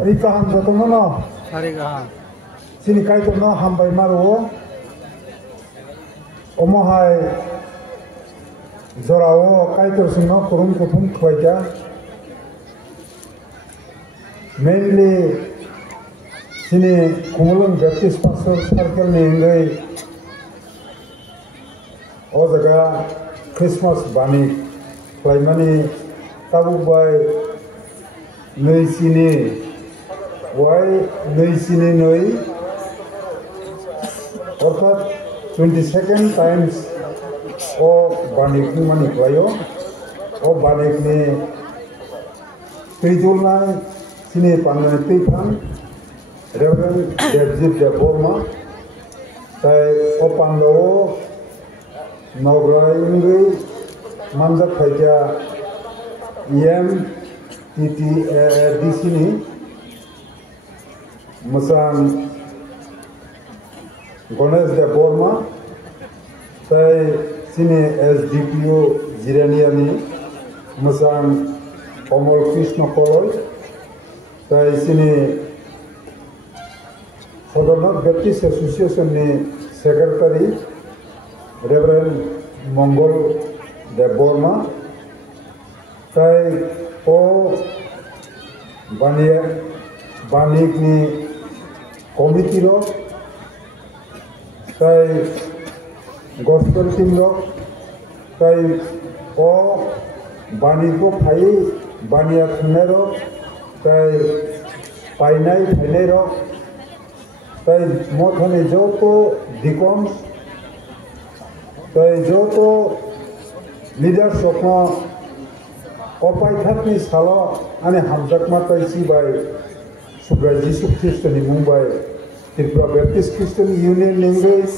Rikahan jatuh mana? Rikahan. Sini kait tu mana hambai maru. Omohai zorao kait tu semua kurung kutung kuaja. Mainly sini Kumulun Baptist Pastor Circle ni engai. Oh jaga Christmas bani. Klaimani tabu by nei sini. Why nei sini nei? Orthat 22nd times o banik ni mani klayo. O banik ni spiritual na sini pandan tipan. Reverend Devjit Deborma. Saya o pando Nograi ini manjat saja di sini Masang Ganesh Deborma saya sini SDPO Jiraniani Masang Komal Krishna Koloy saya sini Saudara Baptist Association ni Secretary Reverend Mongol Deborma saya banik ni komiti lo saya gospel team lo saya banik ko phai bania khunero saya painai khainero saya mothane joto dikon saya joto leader sokna opai thatni salo ane hamjak matai si bai Subra Jisu Christian ni Mumbai Tripura Baptist Christian Union nengai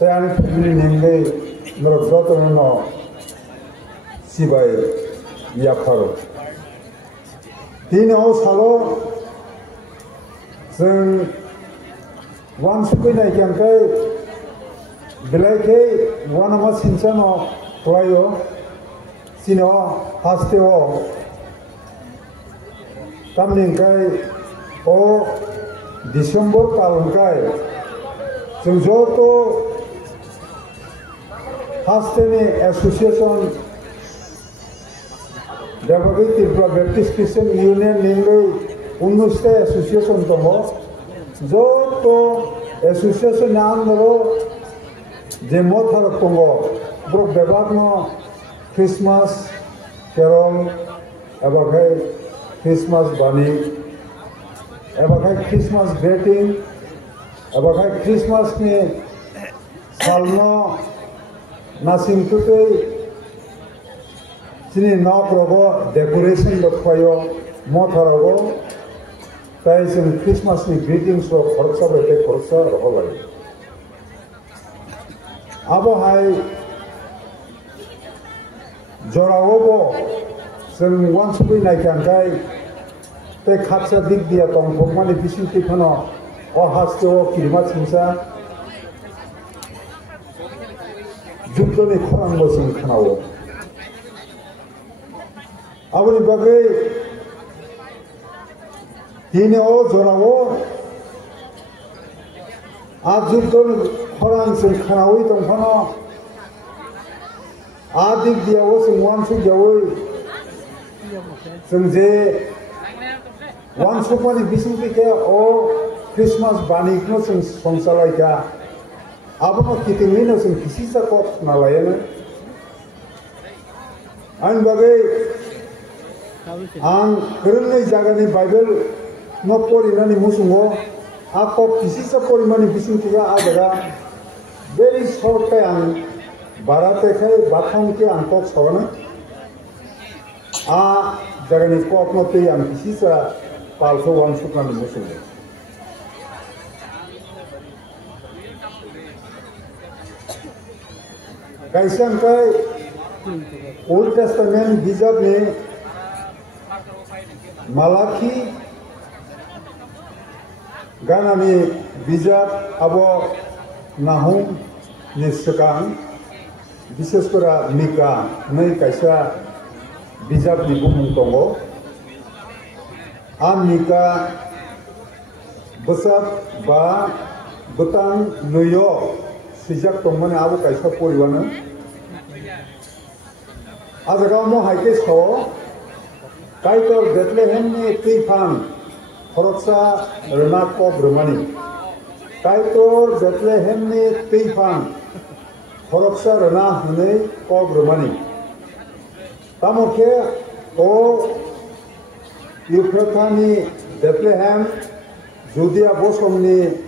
saya ane family nengai merok joto no si bai yaparo tino salo seng wan sukai nai jangkai belai ke wan ama sinsano klayo sino hasteo tamning kai o December talun kai sengjoto hastene association Devagi Tripura Baptist Christian Union nengai 19 association tongo joto association naam noro jemo thar tongo bro bebagno Christmas carol abagai Christmas bani abagai Christmas greeting abagai Christmas ni salno nasim tutai sini nok rogo decoration lokhayo motharago tai sin Christmas ni greetings ro khorcha bete khorcha rohoi abo hai Jorawobo seng wan subi naikan kai te khatsa dik dia tong phokmani bisin tikhano o hasto kirma sinsa jukdoni khorang bosin khanao aboni bagai dine o jorawo a jukdoni khorang sin khanao tong phano adik dia wo sing wan su jawoi sing je wan su pani bising ke o Christmas bani no sing songsalai ka abono kitingni no sing kisisa kot nalayana an bagai ang kerunai jagani Bible no porinani musungo ako kisisa porimani bising tiga adaga very short ang Barate kai bathong ke angkok sona a jagani kop no te ang kisisa palso wan sukna ni musul kaisan kai Old Testament bijab ne Malachi gana ni bijab abo Nahum ni sekarang বিশেষ করে মিকা নাই কাইসা বিজাব নিবুমুং দङ Amika besar ba betang nuyo sejak teman abu kaisa poriwana azaga mo haike so kaitor Bethlehem ni tifan khoroksa rena ko brumani kaitor Bethlehem ni tifan khoroksa rena hune ko brumani tamoke o Euphrathani Bethlehem Judea bosomni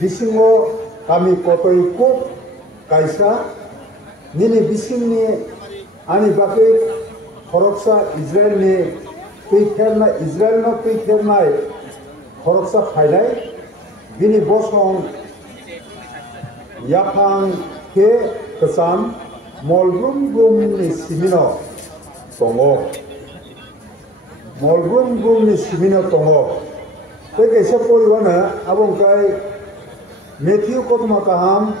bisingo kami kotoi ko kaisa nini bisingni ani bakai khoroksa Israel ni Israel no pikernai khoroksa khailai bini bosom yapang ke kesam molgrum ni simino tongo molgrum ni simino tongo teke se poriwana abong kai Matthew kotma kaham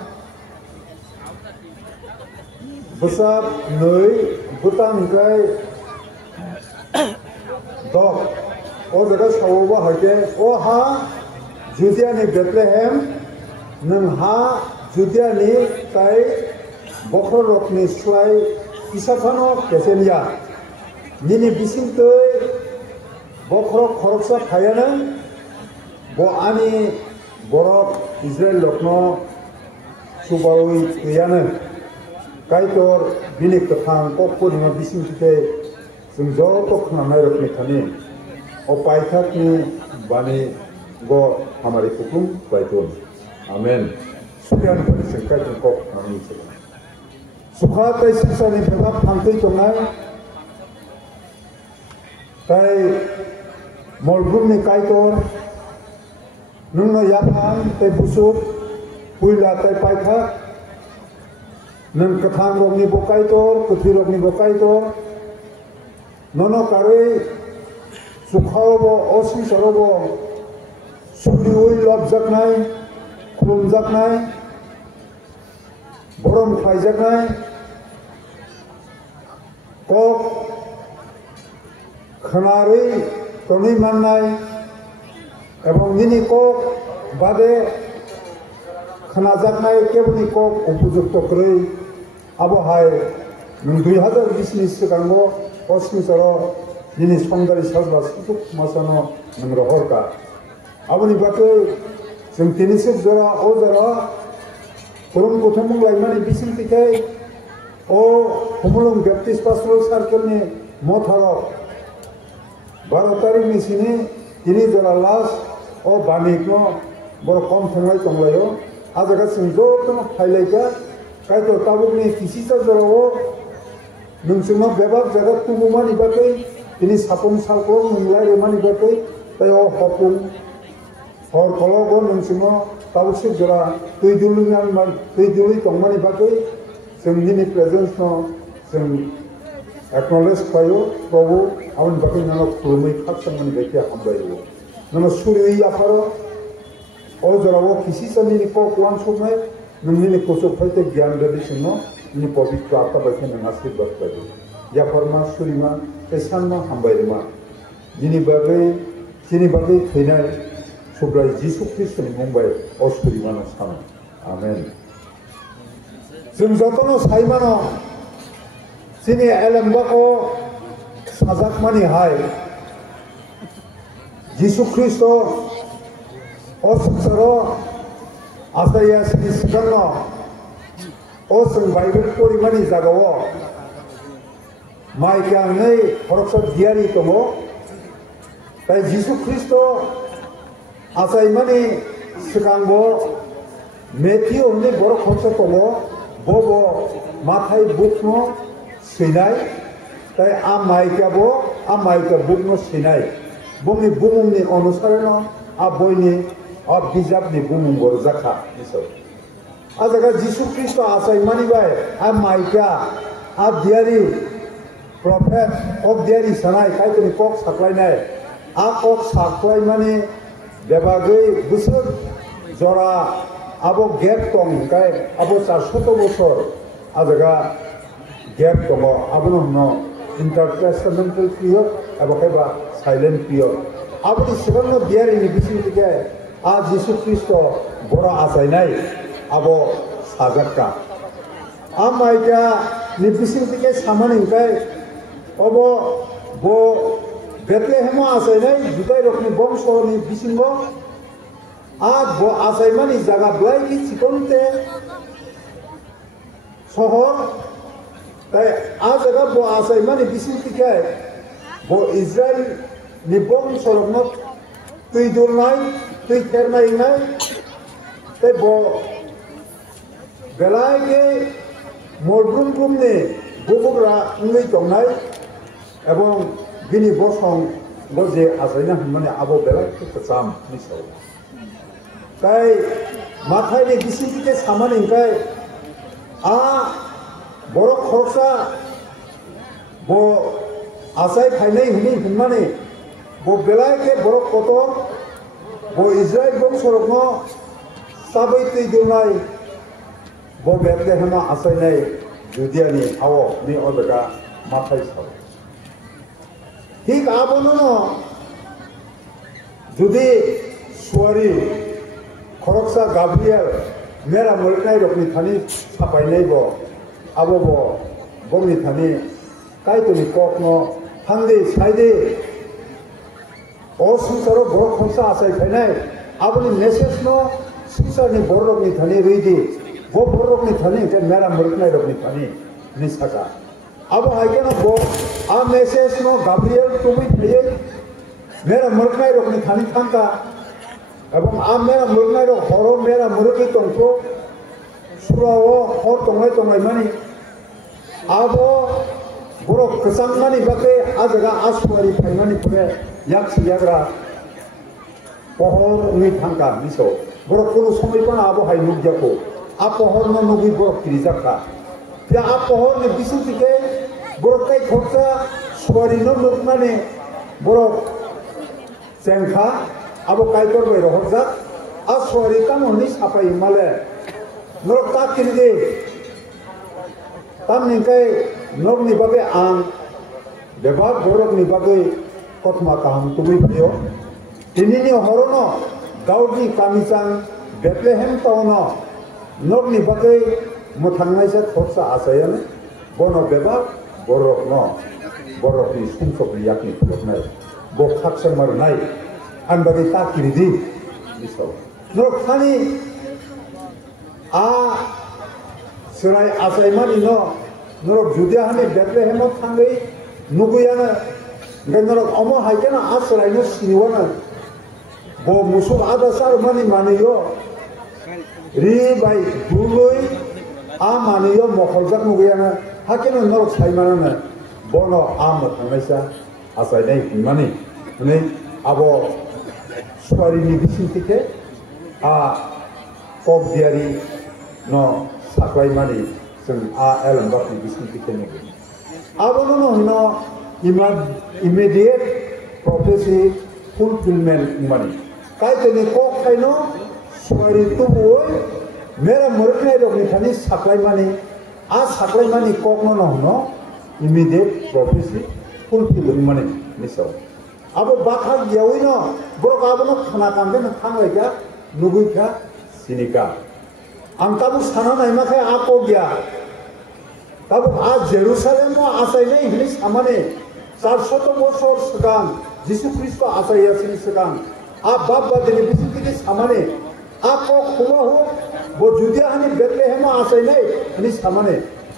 besar noi butang kai dog o jaga sawoba hoite o ha Judea ni Bethlehem nang ha Judea ni kai bokhorok ni slai isafano kesenia nini bising toi bokhorok khoroksa khayana bo ani borok Israel lokno subawi kuyana kaitor binik khang kokko ni bising te sungjo to khana nai rokni thani o paithak ni bani go hamari hukum baitun amen sukan pari singkai ko ami se sukha tai sisani bheba phangtei tongai tai molgum ni kaitor nungno yapang tai busuk puila tai paithak nang kathang rok ni bokaitor kuthi rok ni bokaitor nono karei sukhaobo osi sorobo suriui lobjaknai khulumjaknai borom khaijaknai kok khanarei toni mannai ebong nini kok bade khanajaknai kebuni kok upujukto krei abo hai nung 2020 sikango osmi soro nini songdari sajba suk masano nung rohorka aboni bake jeng tinisik jora o jora kurum kuthumung laimani bising tikai o humulung baptist pastoral circle ni motharo 12 tarik ni sini tini jora last o banikno bor kom thangai tonglayo ajaga singjo tono phailaika kaito tabukni kisisa jora o nungsungno bebab jaga tubumani bakai tini sapung salko munglai remani bakai tayo hopung hor kologo nungsungno tabusik jora tuidului tongmani bakai singni presence no sing acknowledge payo probu aun bakai nano khurumai khatsangmani bakai hambayo nano suri afaro o jora o kisisa nini ko kwan sumai nungni kosok phaite gyan dadi singno ni pavitra atta bakai nangasi bakbayo ya farma surima esanma hambairima jini bagai thainai subrai Jisu Kristo ni mumbai osurima no sana amen जों जतनो साइमानो सिनि एलेम्बाको साजाकमानि हाय जिसु Christ ओ संसारो आसाया सिनि सिगांनो ओ जों Bible परिमानि जागावो माइकांनै फरकसा दियारि दङ ताइ जिसु Christ आसाइमानि सिगांबो मेथि उन्दै बर' खरसा दङ bobo mathai bukno sinai tai amaika bukno sinai bumi bumungni onusareno aboini abijabni bumung borjaka iso ajaga Jisu Kristo asai manibai amaika abdiari prophet obdiari sanai kaitoni kok saklainai kok saklai mani debagai busur jora abo gap tong kai abo 400 bosor ajaga gap tongo abo no intertestamental period abo kai ba silent period aboni sibanno biari ni bisintike a Jesu Kristo bora asainai abo sajakka amaika ni bisintike samaningkai obo bo Bethlehem asainai Judai rokni bongso ni bisingo a bo asaimani jaga blai ki chikonte শহর তাই আজ জায়গা বো আসাই মানে বিশিং থেকে বো Israel নিবং সরমত তুই দূর নাই তুই খের নাই নাই তাই বো বেলায় মরগ্রুম গ্রুমনি বুবুকরা উঙ্গৈ দংনাই এবং বিনি বসং যে আসাইনা মানে আবো বেলায় চাম নিশ্চয় তাই মাথায় বিশিং থেকে সামান ইনকাই বড় খরচা বো আসাই ফাইনাই হুনি হুনমানে বো বেলায়কে বড় কত বো ইসরায়েল বং সরকন সাबै তুই দুনাই বো বেথলেহেম আসাইনাই জুদিয়ানি আও নি অদগা মাথায় সাব ঠিক আবনন যদি সুয়ারি খরচা গাব্রিয়েল मेरा मुल्कनाय रखनी थानी सापायनाय बो आबो बो गमनि थानी कायतनि कखनो थांदे साइदे ओ संसारो बर खंसा आसाय फायनाय आबोनि मेसेज नो संसारनि बर रखनि थानी रेदि बो बर रखनि थानी के मेरा मुल्कनाय रखनि थानी निसाका आबो हायकेनो बो आ मेसेज नो गाब्रिएल तुमि थये मेरा मुल्कनाय रखनि थानी थांका এবং আমরা মুরনাইর হর মেরা মুরগি তংস সুরাও হর তংলাই তংলাই মানি আবো বড় কসাং মানি বাকে আজগা আসুয়ারি ফাইমানি পরে ইয়াকসি ইয়াগরা পহর উনি থাঙ্কা মিসো বড় কোনো সময় পানা আবো হাই নুকজাকো আ পহর ন নগি বড় কিরিজাকা যা আ পহর নে বিসু থেকে বড় কাই খরচা সুয়ারি ন নুক মানে বড় চেংখা abo kaitor bai rohja aswari kamoni sapai male nor kakirge tamni kai nogni babe ang bebab borokni babe kotma kaham tumi bhio tinini horono gaudi kamisang Bethlehem tawno nogni babe mothangnai sa khotsa asayan bono bebab borokno borokni sumsokni yakni phuloknai bo khaksang marnai an bagi takiri di miso norok thani a serai asai mani no norok judia hani Bethlehem thangai nuguyana norok omo haikena asrai no siniwana bo musul adasar mani maniyo ri bai duloi a maniyo mokholjak nuguyana hakena norok saimanana bono am thangaisa asai dai mani ne abo suari ni bisintike a kok diari no saklai mani sing a elam bak ni bisintike ne abono no immediate prophecy fulfillment mani kai tene kok kai no suari tu boy mera murknai rok ni thani saklai mani a saklai mani kok no immediate prophecy fulfillment mani miso abo bakhak yawi no borok abo no khana kambe no thangai ga nugui kha sinika amtabu sana nai ma kha apo gya tabu a Jerusalem mo asai nei hlis amane 400 বছর সগান যিশু খ্রিস্ট asai yasin সগান a bab badini bisiki samane a ko khuma ho bo judia hani Bethlehem asai nei hlis samane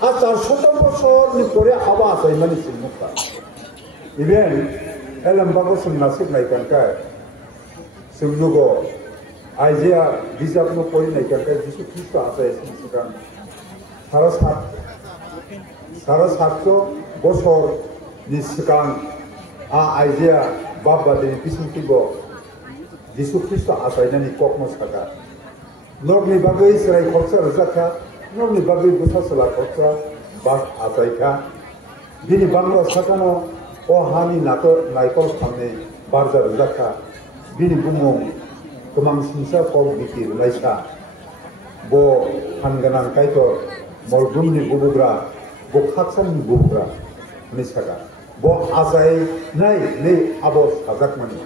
a 400 বছর ni pore aba asai mani sinmukta even elam bago sum nasib nai kanka sumnugo Isaiah bijak no pori nai kanka Jisu Kristo asai sikan সারা 700 বছর ni sikan a Isaiah baba de bisintigo Jisu Kristo asai nani kokmo saka nogni bagai serai khorsa razaka nogni bagai busa sala khorsa bak asai ka bini bangla sakano o hani nato naikol thamne barjar razaka bini bumong kemang sinsa kol bikir laisa bo hanganang kaito molgumni bubugra bo khatsanni bubugra nisaka bo asai nai ne abo sajak mani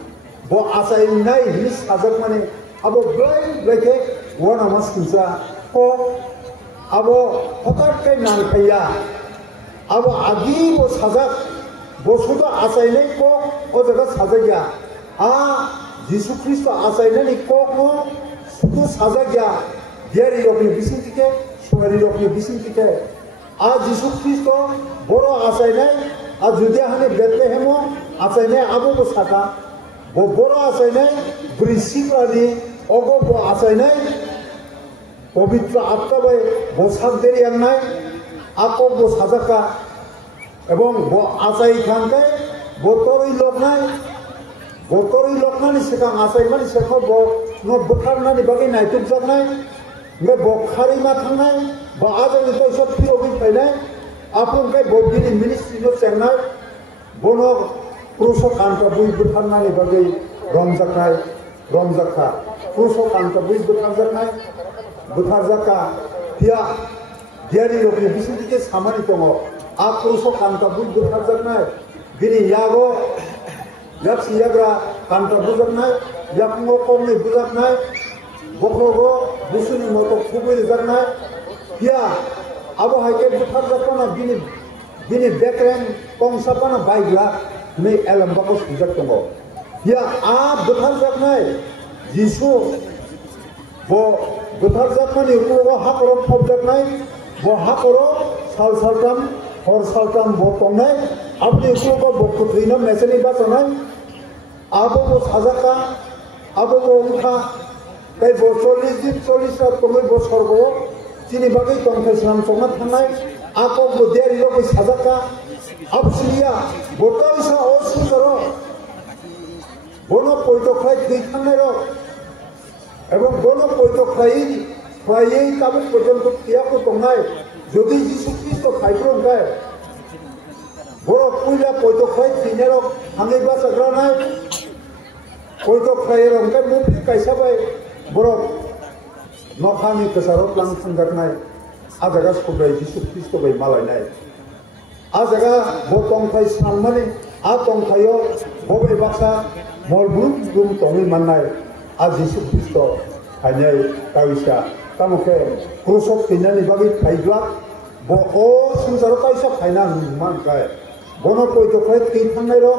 bo asai nai ni sajak mani abo blai blai wana mas kinsa ko abo hokat kai nal khaya abo agi bo sajak bo suda asai nai ko o jaga sajagya a Jisu Kristo asai nai ko ko sudu sajagya diari rokni bisin tike sunari rokni bisin tike a Jisu Kristo boro asai nai a judia hane Bethlehemo asai nai abo bo saka bo boro asai nai brisikali ogo bo asai nai পবিত্র আত্মা বাই বসাক দেরি আননাই আকক বো সাজাকা এবং আসাই খানকে বতরই লোকনানি সেখান আসাই মানে সেখান বোখারনানি বাকি নাইতুক জানাই বে বখারি মা থানাই বা আজানি তো সব ফি অবি ফাইনাই আপনকে বদিনি মিনিস্ট্রি নো চেন্নাই বনো পুরুষ কান্তা বুই বোখারনানি বাকি রমজাকা পুরুষ কান্তা বুই বোখারজানাই Butarjaka pia diari rokni bisintike samani tongo akruso kanta bui butarjaknai bini yago yapsi yagra kanta bujaknai yapngo komni bujaknai bokrogo busuni moto kubui jaknai pia abo haike butarjakna bini bekren kongsapana baigla ne elambako sujak tongo pia a butarjaknai Jisu bo butarjakmani uko hakoro phobjaknai bo hakoro saltam hor saltam bo tongnai apni uko bo kuthina meseni basanai abo bo sajaka abo bo utha kai bo 40 din 40 rat tongai bo sorgo chini bagai tongthai sam songa thanai ako bo deri lo sajaka absiya botaisa osuzaro bono poito khai dei thanai ro এবং বনো পয়তো খাইয়েই তাবো পর্যন্ত তিয়াকো তংনাই যদি যিশু খ্রিস্ট খাইপ্রম গায় বড় পুইলা পয়তো খাই থিনেরো হাঙ্গি বাসাগ্রা নাই পয়তো খাইয়ের অঙ্কাই মুক্তি কাইসাবাই বড় নখানি কেসারত লাং থাঙ্গাক নাই আ জায়গা সবাই যিশু খ্রিস্ট বাই মালাই নাই আ জায়গা বো তংখাই সানমানি আ তংখাইও ববে বাসা মলবুম broom তংই মাননাই a Jisu Kristo hanya kawisa tamuke krusok tinani bagi kaiglak bo o sungsaro kaisa khaina man kai bono poito khai ki thangai ro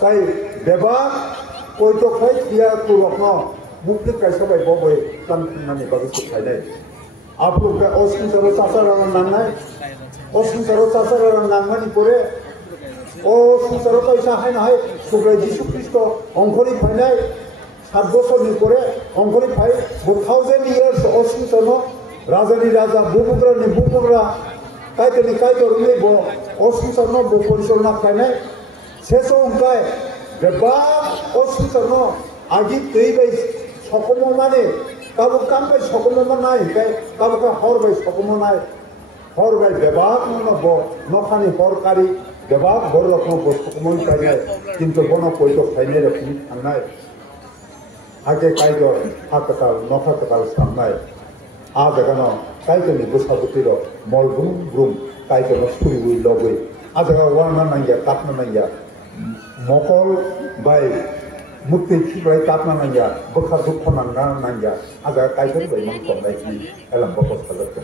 kai beba poito khai tia kurokno mukti kaisa bai bo bai tan tinani bagi khainai apu ka o sungsaro sasara nanai o sungsaro sasara nangani pore o sungsaro kaisa haina hai sugai Jisu Kristo ongkhori phainai 7 বছর পরে অঙ্করি ভাই 1000 years অসুতনো রাজানি রাজা বুপুকরা কাইতনি কাইতরুনি ব অসুতনো ব পরিচালনা খাইনে শেষ অঙ্কায় বেবা অসুতনো আগি তৈ বাই সকম মানে কাবু কাম বাই সকম নাই কাবু কা হর বাই সকম নাই হর বাই বেবা ব নখানি হরকারি বেবা বড় রকম বস্তু কমন পাইনে কিন্তু বন কইতো খাইনে রকম থানায় আগে কাইদর হাতকাল নখাতকাল সামনায় আ জাগানো কাইদনি বসাবতির মলবুম ব্রুম কাইদনো সুরিবুই লগই আ জাগা ওয়ানা নাইয়া কাপনা নাইয়া মকল বাই মুক্তি ছিবাই কাপনা নাইয়া বখা দুঃখ নাঙ্গা নাইয়া আ জাগা কাইদর বাই মান তংনাই কি এলাম বকস খালক